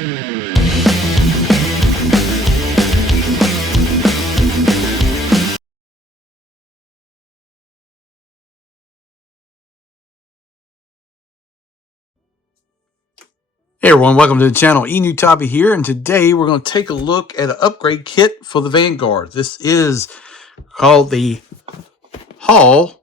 Hey everyone, welcome to the channel. Enewtabie here, and today we're going to take a look at an upgrade kit for the Vanguard. This is called the H.A.U.L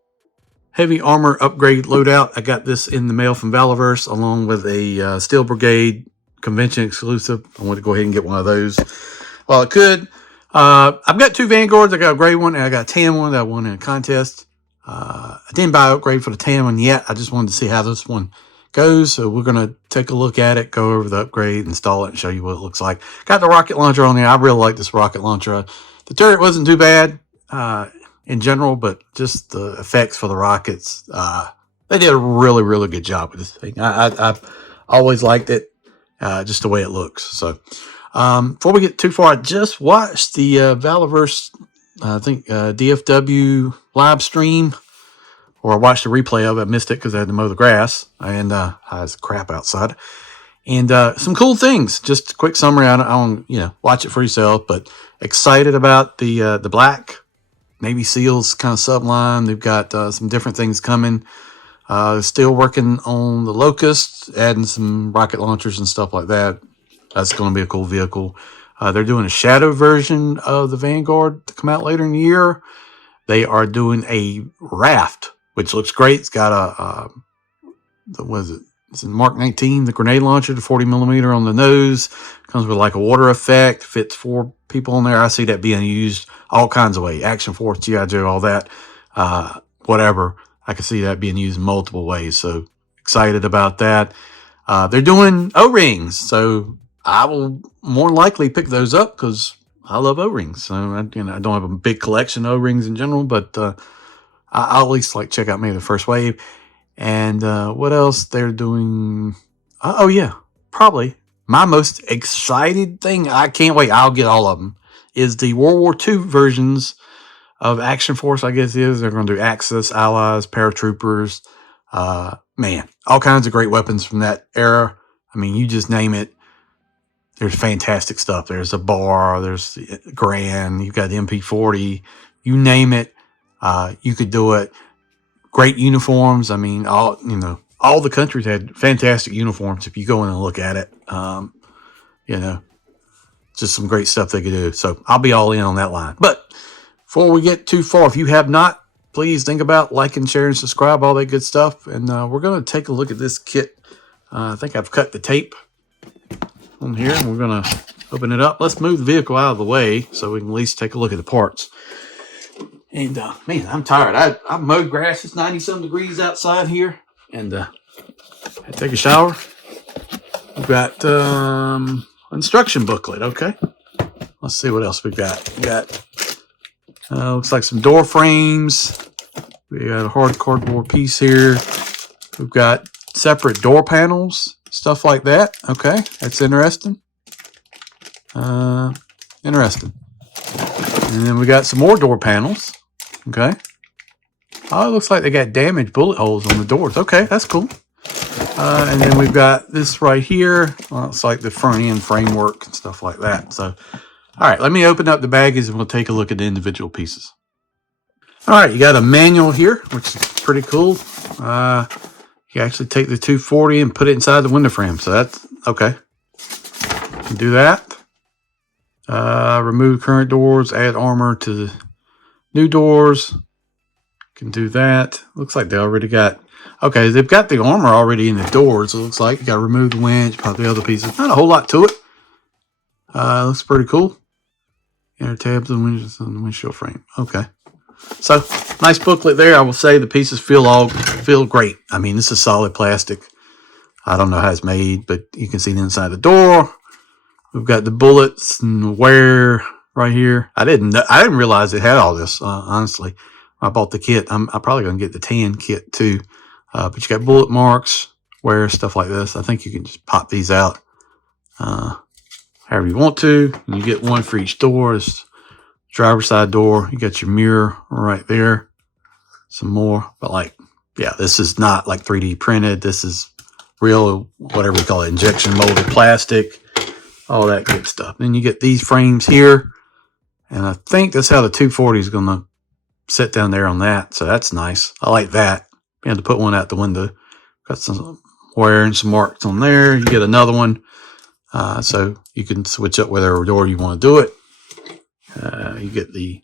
Heavy Armor Upgrade Loadout. I got this in the mail from Valaverse along with a Steel Brigade convention exclusive. I want to go ahead and get one of those while I could. I've got two Vanguards. I got a gray one and I got a tan one that I won in a contest. I didn't buy an upgrade for the tan one yet. I just wanted to see how this one goes. So we're going to take a look at it, go over the upgrade, install it, and show you what it looks like. Got the rocket launcher on there. I really like this rocket launcher. The turret wasn't too bad in general, but just the effects for the rockets, they did a really, really good job with this thing. I've always liked it, just the way it looks. So before we get too far, I just watched the Valaverse, I think DFW live stream, or I watched the replay of it. I missed it because I had to mow the grass, and it's crap outside. And some cool things. Just a quick summary. I don't watch it for yourself, but excited about the black Navy SEALs kind of subline. They've got some different things coming. Still working on the Locust, adding some rocket launchers and stuff like that. That's going to be a cool vehicle. They're doing a shadow version of the Vanguard to come out later in the year. They are doing a raft, which looks great. It's got a, what is it? It's a Mark 19, the grenade launcher, the 40mm on the nose. Comes with like a water effect. Fits 4 people on there. I see that being used all kinds of ways. Action Force, G.I. Joe, all that. Whatever. I can see that being used in multiple ways. So excited about that. They're doing O-rings. So I will more likely pick those up because I love O-rings. So I don't have a big collection of O-rings in general, but I'll at least like check out maybe the first wave. And what else they're doing? Oh yeah, probably my most excited thing. I can't wait. I'll get all of them. Is the World War II versions of Action Force? I guess is they're going to do Axis, Allies, Paratroopers. Man, all kinds of great weapons from that era. I mean, you just name it. There's fantastic stuff. There's a bar. There's Grand. You've got the MP40. You name it. You could do it. Great uniforms. I mean, all the countries had fantastic uniforms. If you go in and look at it, just some great stuff they could do. So I'll be all in on that line. But before we get too far, if you have not, please think about liking, sharing, subscribe, all that good stuff. And we're going to take a look at this kit. I think I've cut the tape on here, and we're going to open it up. Let's move the vehicle out of the way so we can at least take a look at the parts. And man, I'm tired. I mowed grass. It's 90-some degrees outside here, and I take a shower. We've got instruction booklet. Okay, let's see what else we've got. We got looks like some door frames. We got a hard cardboard piece here. We've got separate door panels, stuff like that. Okay, that's interesting. Interesting. And then we got some more door panels. Okay. Oh, it looks like they got damaged bullet holes on the doors. Okay, that's cool. And then we've got this right here. Well, it's like the front end framework and stuff like that. So, all right, let me open up the baggies and we'll take a look at the individual pieces. All right, you got a manual here, which is pretty cool. You actually take the 240 and put it inside the window frame. So that's okay. Do that. Remove current doors, add armor to the new doors. Can do that. Looks like they already got, okay, they've got the armor already in the doors. It looks like you got to remove the winch, put the other pieces. Not a whole lot to it. Looks pretty cool. Inner tabs and winches on the windshield frame. Okay. So nice booklet there. I will say the pieces feel great. I mean, this is solid plastic. I don't know how it's made, but you can see the inside of the door. We've got the bullets and the wear right here. I didn't realize it had all this, honestly. I bought the kit. I'm probably going to get the tan kit too. But you got bullet marks, wear, stuff like this. I think you can just pop these out however you want to. And you get one for each door. This driver's side door. You got your mirror right there. Some more. But like, yeah, this is not like 3D printed. This is real, whatever we call it, injection molded plastic. all that good stuff. Then you get these frames here, and I think that's how the 240 is going to sit down there on that. So that's nice. I like that. You had to put one out the window. Got some wear and some marks on there. You get another one, so you can switch up whatever door you want to do it. You get the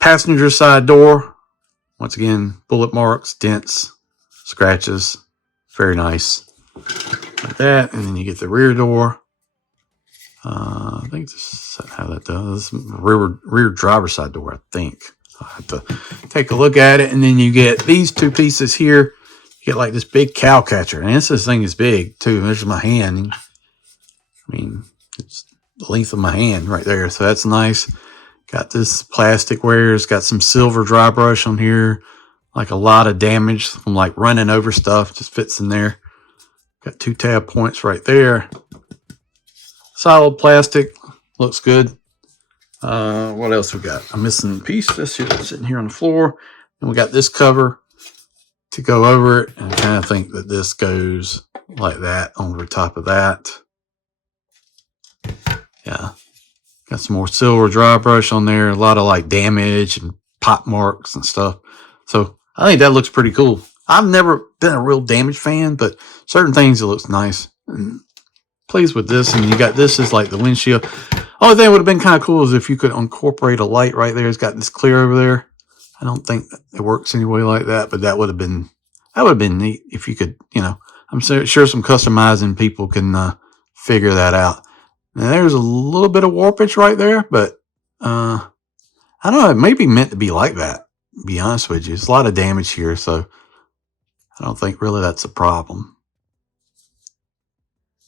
passenger side door. Once again, bullet marks, dents, scratches. Very nice. Like that. And then you get the rear door. I think this is how that does. Rear driver's side door, I think. I'll have to take a look at it. And then you get these two pieces here. You get like this big cow catcher. And this thing is big too. There's my hand. I mean, it's the length of my hand right there. So that's nice. Got this plastic wear. It's got some silver dry brush on here. Like a lot of damage from like running over stuff. Just fits in there. Got 2 tab points right there. Solid plastic. Looks good. What else we got? I'm missing a piece. This here sitting here on the floor. And we got this cover to go over it. And I kind of think that this goes like that over top of that. Yeah. Got some more silver dry brush on there. A lot of like damage and pop marks and stuff. So I think that looks pretty cool. I've never been a real damage fan, but certain things it looks nice. And pleased with this. And you got this is like the windshield. Only thing would have been kind of cool is if you could incorporate a light right there. It's got this clear over there. I don't think it works anyway like that, but that would have been neat if you could, you know. I'm sure some customizing people can figure that out. Now, there's a little bit of warpage right there, but I don't know. It may be meant to be like that, to be honest with you. There's a lot of damage here, so I don't think really that's a problem.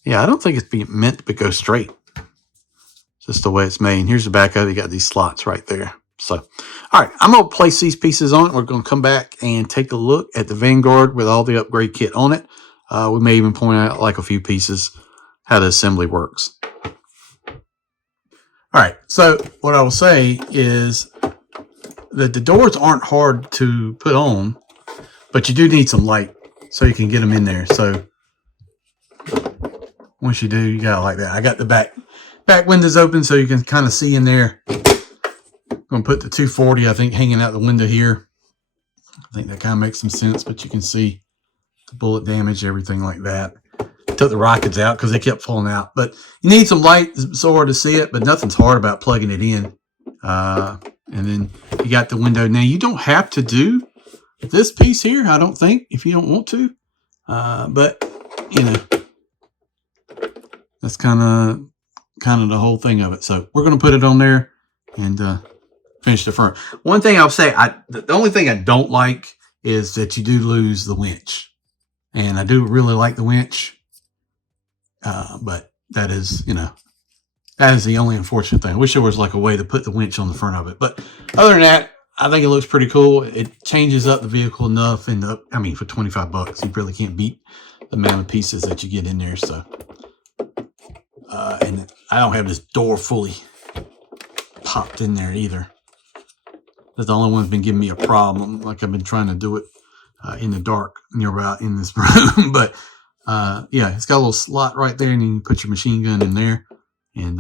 Yeah, I don't think it's meant to go straight. Just the way it's made. And here's the back of it. You got these slots right there. So, all right, I'm going to place these pieces on it. We're going to come back and take a look at the Vanguard with all the upgrade kit on it. We may even point out like a few pieces, how the assembly works. All right, so what I will say is that the doors aren't hard to put on, but you do need some light so you can get them in there. So once you do, you got it like that. I got the back windows open so you can kind of see in there. I'm going to put the 240, I think, hanging out the window here. I think that kind of makes some sense, but you can see the bullet damage, everything like that. Took the rockets out because they kept falling out. But you need some light. It's so hard to see it, but nothing's hard about plugging it in. And then you got the window. Now, you don't have to do this piece here, I don't think, if you don't want to. But, you know, that's kind of the whole thing of it. So we're going to put it on there and finish the front. One thing I'll say, the only thing I don't like is that you do lose the winch. And I do really like the winch. But that is, you know, that is the only unfortunate thing. I wish there was like a way to put the winch on the front of it. But other than that, I think it looks pretty cool. It changes up the vehicle enough. And I mean, for 25 bucks, you really can't beat the amount of pieces that you get in there. So, and I don't have this door fully popped in there either. That's the only one that's been giving me a problem. Like I've been trying to do it in the dark nearby in this room. But yeah, it's got a little slot right there, and then you put your machine gun in there, and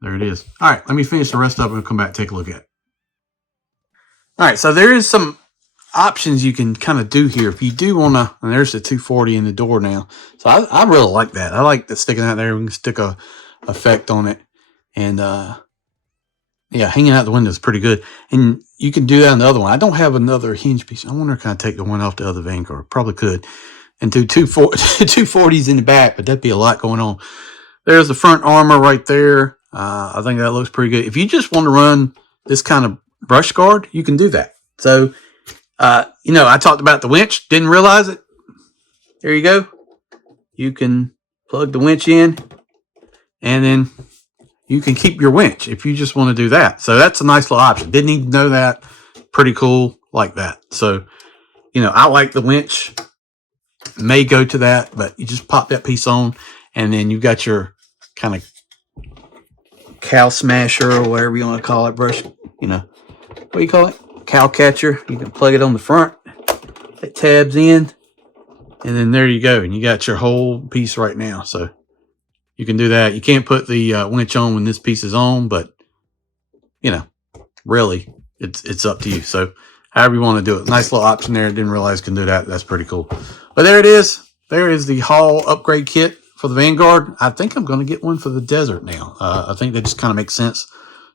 there it is. All right, let me finish the rest of it and come back and take a look at it. All right, so there is some options you can kind of do here. If you do want to, and there's the 240 in the door now. So I really like that. I like that sticking out there. We can stick a effect on it. And yeah, hanging out the window is pretty good. And you can do that on the other one. I don't have another hinge piece. I wonder if I can take the one off the other Vanguard. Probably could. And do 240s in the back, but that'd be a lot going on. There's the front armor right there. I think that looks pretty good. If you just want to run this kind of brush guard, you can do that. So, you know, I talked about the winch. Didn't realize it. There you go. You can plug the winch in, and then you can keep your winch if you just want to do that. So that's a nice little option. Didn't even know that. Pretty cool like that. So, you know, I like the winch. May go to that, but you just pop that piece on, and then you got your kind of cow smasher or whatever you want to call it, brush, you know, what do you call it? Cow catcher. You can plug it on the front. It tabs in, and then there you go, and you got your whole piece right now. So You can do that. You can't put the winch on when this piece is on, but you know, really, it's up to you. So however you want to do it. Nice little option there. Didn't realize you can do that. That's pretty cool. But there it is. There is the H.A.U.L upgrade kit for the Vanguard. I think I'm going to get one for the desert now. I think that just kind of makes sense.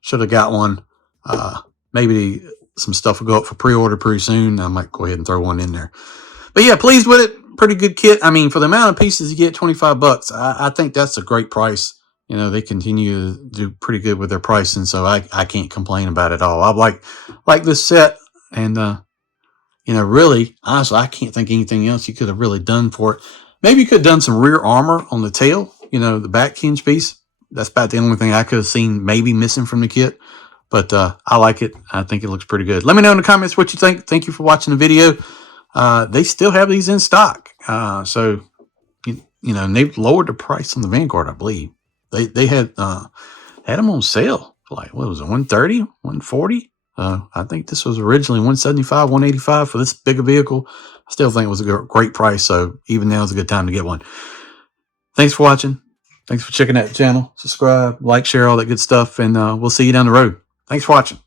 Should have got one. Maybe some stuff will go up for pre-order pretty soon. I might go ahead and throw one in there. But yeah, pleased with it. Pretty good kit. I mean, for the amount of pieces you get, 25 bucks. I think that's a great price. You know, they continue to do pretty good with their pricing, so I can't complain about it all. I like this set, and you know, really, honestly, I can't think of anything else you could have really done for it. Maybe you could have done some rear armor on the tail, you know, the back hinge piece. That's about the only thing I could have seen maybe missing from the kit. But I like it. I think it looks pretty good. Let me know in the comments what you think. Thank you for watching the video. They still have these in stock. So, you know, and they've lowered the price on the Vanguard, I believe. They had them on sale for like, what was it, 130, 140? I think this was originally 175, 185 for this bigger vehicle. I still think it was a great price. So even now is a good time to get one. Thanks for watching. Thanks for checking out the channel. Subscribe, like, share, all that good stuff. And we'll see you down the road. Thanks for watching.